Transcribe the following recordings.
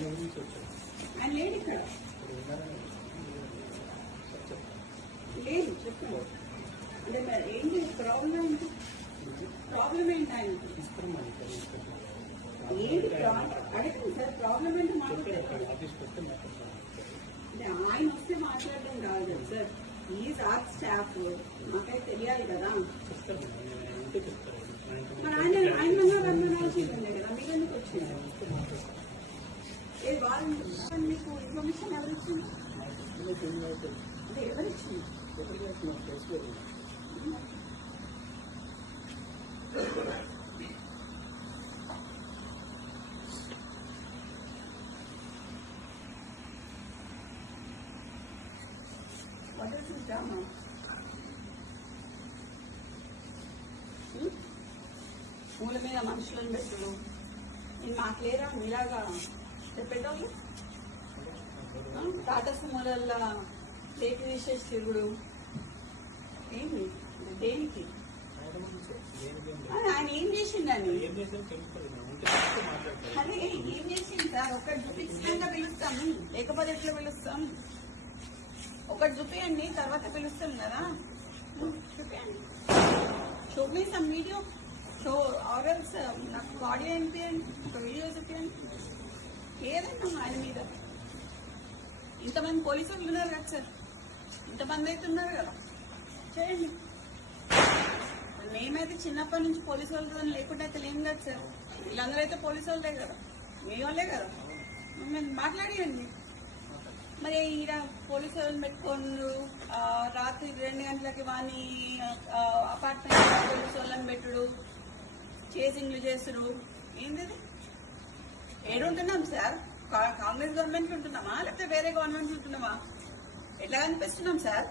ఆయన లేడు ఇక్కడ, లేదు చెప్పండి. అంటే ఏంటి ప్రాబ్లం ఏంటి? ప్రాబ్లం ఏంటి ఆయన? ఏంటి అడగండి సార్, ప్రాబ్లం ఏంటి మాట్లాడారు? అంటే ఆయన వస్తే మాట్లాడడం కాదు కదా సార్, ఈజ్ ఆర్ స్టాఫ్, మాకైతే తెలియాలి కదా. మరి ఆయన రావాల్సిందే కదా, మీరు ఎందుకు వచ్చింది? వాళ్ళు మీకు ఇన్ఫర్మేషన్ ఎవరు ఇచ్చింది? అంటే ఎవరు ఇచ్చింది? What is this drama? మూల మీద మనుషులను పెట్టుడు, నేను మాకు లేరా మీలాగా చెప్పేటోళ్ళు? టాటా సుమోలల్లా ప్లేట్ తీసేసి తిరుగుడు ఏంటి? దేనికి? ఆయన ఏం చేసిండని? అదే ఏం చేసింది సార్? ఒకటి చూపించినాక పిలుస్తాం, లేకపోతే ఎట్లా పిలుస్తాం? ఒకటి చూపించండి, తర్వాత పిలుస్తాం కదా. చూపించండి, చూపిస్తాం వీడియో. సో ఆర్ఎల్స్ నాకు ఆడియో వినిపించండి, ఒక వీడియో చూపించండి, ఏదైనా ఆయన మీద. ఇంతమంది పోలీసులు ఉన్నారు కదా సార్, ఇంతమంది అయితే ఉన్నారు కదా, చేయండి. మేమైతే చిన్నప్పటి నుంచి పోలీసు వాళ్ళతో లేకుండా అయితే లేం కదా సార్. వీళ్ళందరూ అయితే పోలీసు వాళ్ళే కదా, మీ వాళ్ళే కదా, మేము మాట్లాడియండి. మరి ఈడ పోలీసు వాళ్ళని పెట్టుకోండు, రాత్రి 2 గంటలకి వాని అపార్ట్మెంట్ పోలీసు వాళ్ళని పెట్టుడు, చేసింగ్లు చేసుడు, ఏంది? ఏడుంటున్నాం సార్? కాంగ్రెస్ గవర్నమెంట్ ఉంటున్నామా లేకపోతే వేరే గవర్నమెంట్ ఉంటున్నామా? ఎట్లా కనిపిస్తున్నాం సార్?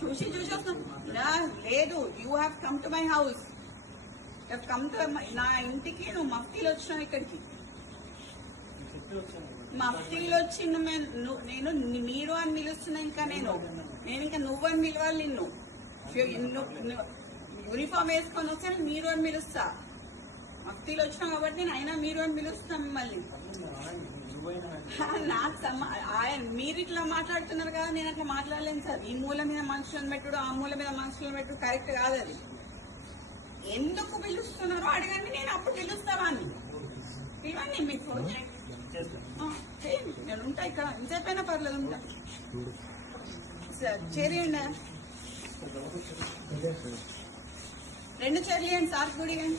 చూసి వస్తున్నాం. లేదు, you have come to my house, come to నా ఇంటికి. నువ్వు మఫ్తీలు వచ్చినావు ఇక్కడికి, మఫ్తీలు వచ్చి నేను మీరు అని పిలుస్తున్నా. ఇంకా నేను ఇంకా నువ్వు అని పిలవాలి. నిన్ను యూనిఫామ్ వేసుకొని వస్తే మీరు అని పిలుస్తా. మఫ్తీలు వచ్చినాం కాబట్టి నేను అయినా మీరు అని పిలుస్తాం మిమ్మల్ని. నాకు మీరు ఇట్లా మాట్లాడుతున్నారు కదా, నేను అట్లా మాట్లాడలేను సార్. ఈ మూల మీద మనుషులను పెట్టుడు, ఆ మూల మీద మనుషులను పెట్టుడు కరెక్ట్ కాదు. అది ఎందుకు పిలుస్తున్నారో అడగండి, నేను అప్పుడు పిలుస్తావా అని. పిలవండి, మీకు ఫోన్ చేయండి, నేను ఉంటా ఇక్కడ. ఇంతసేపైనా పర్లేదు, ఉంటా సార్. చేరియండి, 2 చైర్లు ఇవ్వండి సార్, గుడి ఇవ్వండి.